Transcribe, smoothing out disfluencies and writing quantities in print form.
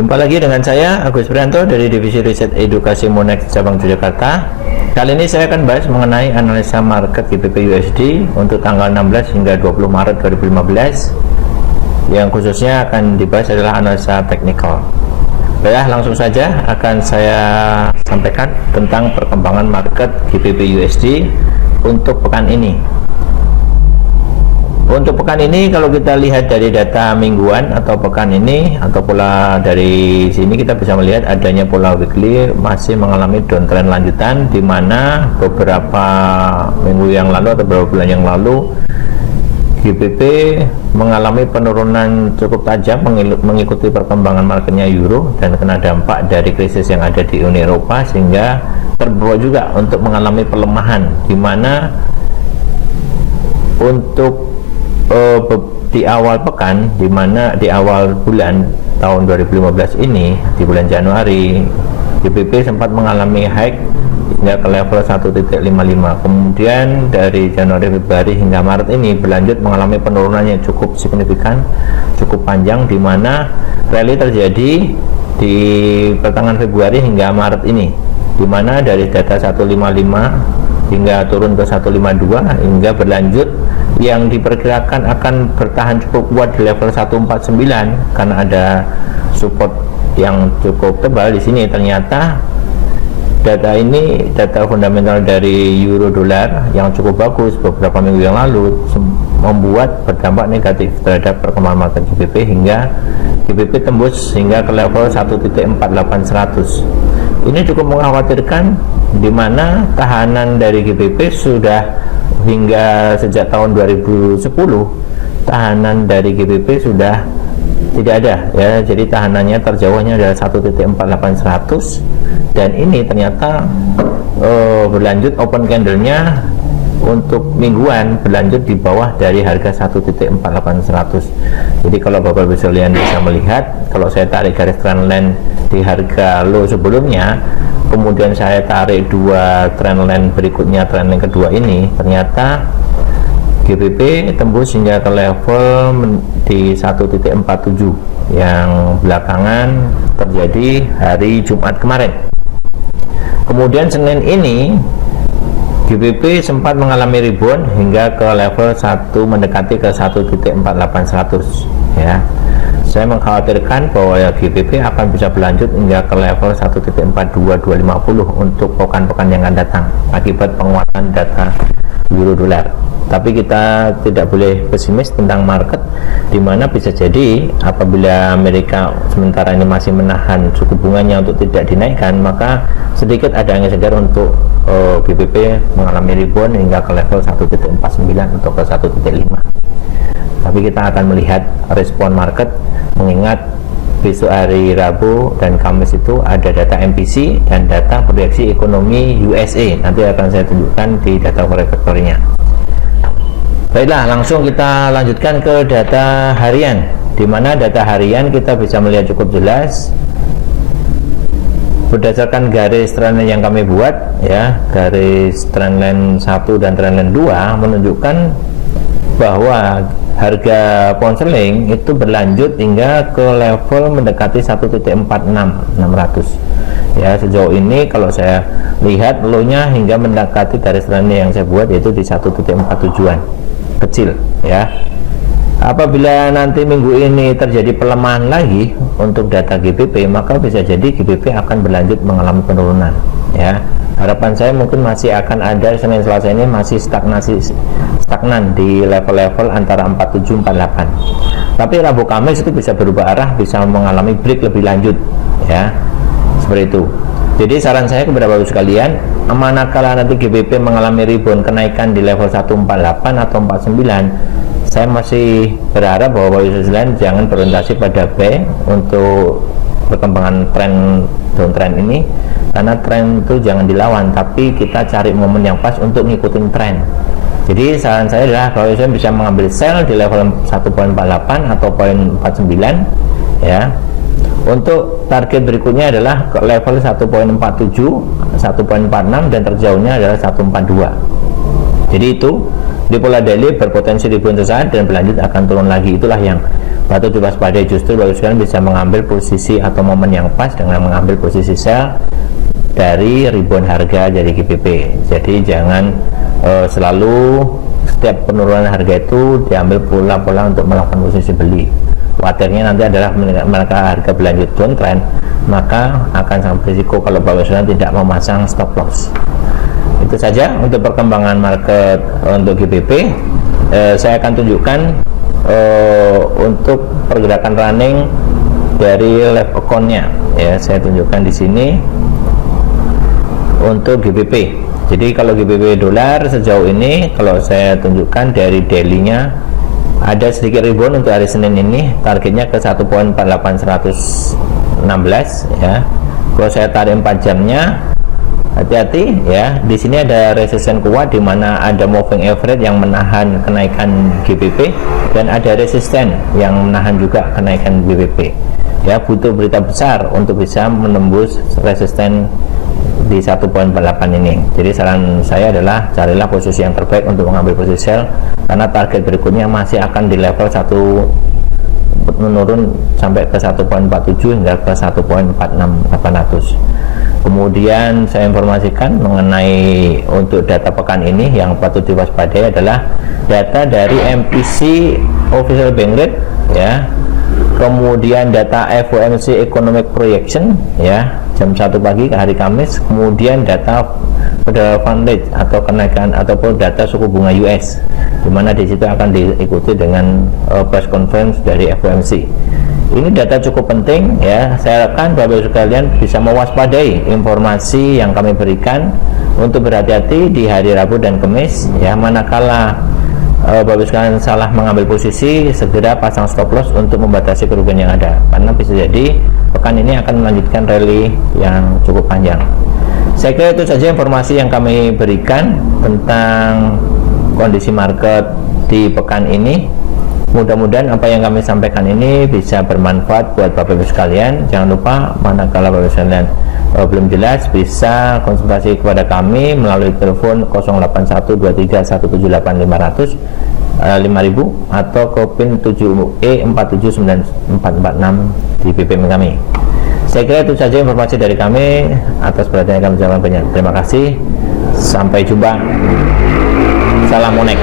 Jumpa lagi dengan saya Agus Prianto dari Divisi Riset Edukasi Monex Cabang Yogyakarta. Kali ini saya akan bahas mengenai analisa market GBP USD untuk tanggal 16 hingga 20 Maret 2015. Yang khususnya akan dibahas adalah analisa teknikal. Baiklah, langsung saja akan saya sampaikan tentang perkembangan market GBP USD untuk pekan ini. Untuk pekan ini, kalau kita lihat dari data mingguan atau pekan ini, atau pola dari sini, kita bisa melihat adanya pola weekly masih mengalami downtrend lanjutan, di mana beberapa minggu yang lalu atau beberapa bulan yang lalu GBP mengalami penurunan cukup tajam mengikuti perkembangan marketnya euro dan kena dampak dari krisis yang ada di Uni Eropa, sehingga terbawa juga untuk mengalami pelemahan, di mana untuk di awal pekan, di mana di awal bulan tahun 2015 ini, di bulan Januari, GBP sempat mengalami high hingga ke level 1.55. Kemudian dari Januari, Februari hingga Maret ini berlanjut mengalami penurunan yang cukup signifikan, cukup panjang, di mana rally terjadi di pertengahan Februari hingga Maret ini, di mana dari data 155 hingga turun ke 152 hingga berlanjut yang diperkirakan akan bertahan cukup kuat di level 149 karena ada support yang cukup tebal di sini. Ternyata data ini, data fundamental dari euro dolar yang cukup bagus beberapa minggu yang lalu, membuat berdampak negatif terhadap perkembangan market GBP hingga GBP tembus hingga ke level 1.48100. Ini cukup mengkhawatirkan, di mana tahanan dari GBP sudah hingga sejak tahun 2010 tahanan dari GBP sudah tidak ada ya, jadi tahanannya terjauhnya adalah 1.48100, dan ini ternyata berlanjut open candle-nya untuk mingguan berlanjut di bawah dari harga 1.48100. Jadi kalau Bapak Ibu sekalian bisa melihat, kalau saya tarik garis trendline di harga low sebelumnya, kemudian saya tarik dua trendline berikutnya, trendline kedua ini, ternyata GBP tembus hingga ke level di 1.47 yang belakangan terjadi hari Jumat kemarin. Kemudian Senin ini GBP sempat mengalami rebound hingga ke level 1 mendekati ke 1.48100 ya. Saya mengkhawatirkan bahwa ya GBP akan bisa berlanjut hingga ke level 1.42250 untuk pekan-pekan yang akan datang akibat penguatan data euro dolar. Tapi kita tidak boleh pesimis tentang market, di mana bisa jadi apabila Amerika sementara ini masih menahan suku bunganya untuk tidak dinaikkan, maka sedikit ada angin segar untuk GBP mengalami rebound hingga ke level 1.49 untuk ke 1.5. Tapi kita akan melihat respon market, mengingat besok hari Rabu dan Kamis itu ada data MPC dan data proyeksi ekonomi USA. Nanti akan saya tunjukkan di data factory-nya. Baiklah, langsung kita lanjutkan ke data harian, di mana data harian kita bisa melihat cukup jelas berdasarkan garis trendline yang kami buat ya, garis trendline 1 dan trendline 2 menunjukkan bahwa harga pound sterling itu berlanjut hingga ke level mendekati 1.46600 ya. Sejauh ini kalau saya lihat low-nya hingga mendekati garis trendline yang saya buat, yaitu di 1.47-an kecil ya. Apabila nanti minggu ini terjadi pelemahan lagi untuk data GBP, maka bisa jadi GBP akan berlanjut mengalami penurunan ya. Harapan saya mungkin masih akan ada Senin Selasa ini masih stagnan di level-level antara 4748. Tapi Rabu Kamis itu bisa berubah arah, bisa mengalami break lebih lanjut ya. Seperti itu. Jadi saran saya kepada Bapak sekalian, manakala nanti GBP mengalami rebound kenaikan di level 148 atau 49, saya masih berharap bahwa Bapak sekalian jangan berorientasi pada buy untuk perkembangan tren downtrend ini, karena tren itu jangan dilawan, tapi kita cari momen yang pas untuk ngikutin tren. Jadi saran saya adalah kalau saya bisa mengambil sell di level 1.48 atau 0.49 ya. Untuk target berikutnya adalah ke level 1.47, 1.46, dan terjauhnya adalah 1.42. Jadi itu di pola daily berpotensi rebound sesaat dan berlanjut akan turun lagi. Itulah yang patut diwaspadai. Justru Bapak sekalian bisa mengambil posisi atau momen yang pas dengan mengambil posisi sell dari rebound harga dari GBP. Jadi jangan selalu setiap penurunan harga itu diambil pola-pola untuk melakukan posisi beli. Khawatirnya nanti adalah mereka harga berlanjut downtrend, maka akan sangat berisiko kalau Bapak sekalian tidak memasang stop loss. Itu saja untuk perkembangan market untuk GBP. Saya akan tunjukkan untuk pergerakan running dari live account-nya. Ya, saya tunjukkan di sini untuk GBP. Jadi kalau GBP dolar sejauh ini, kalau saya tunjukkan dari daily-nya, ada sedikit rebound untuk hari Senin ini, targetnya ke 1.48116 ya. Kalau saya tarik 4 jamnya, hati-hati ya. Di sini ada resisten kuat di mana ada moving average yang menahan kenaikan GBP dan ada resisten yang menahan juga kenaikan GBP. Ya, butuh berita besar untuk bisa menembus resisten di 1.48 ini. Jadi saran saya adalah carilah posisi yang terbaik untuk mengambil posisi sell, karena target berikutnya masih akan di level 1 menurun sampai ke 1.47 hingga ke 1.46800. Kemudian saya informasikan mengenai untuk data pekan ini yang patut diwaspadai adalah data dari MPC Official Bank Rate ya. Kemudian data FOMC Economic Projection ya, jam 1 pagi ke hari Kamis. Kemudian data Federal Fund Rate atau kenaikan ataupun data suku bunga US, di mana di situ akan diikuti dengan press conference dari FOMC. Ini data cukup penting ya. Saya harapkan Bapak sekalian bisa mewaspadai informasi yang kami berikan untuk berhati-hati di hari Rabu dan Kamis ya. Manakala Bapak sekalian salah mengambil posisi, segera pasang stop loss untuk membatasi kerugian yang ada, karena bisa jadi pekan ini akan melanjutkan rally yang cukup panjang. Saya kira itu saja informasi yang kami berikan tentang kondisi market di pekan ini. Mudah-mudahan apa yang kami sampaikan ini bisa bermanfaat buat Bapak Ibu sekalian. Jangan lupa manakala Bapak Ibu sekalian belum jelas, bisa konsultasi kepada kami melalui telepon 081231785000 atau ke PIN 7E479446 di BPM kami. Saya kira itu saja informasi dari kami. Atas perhatian kami ucapkan banyak terima kasih. Sampai jumpa. Salam Monek.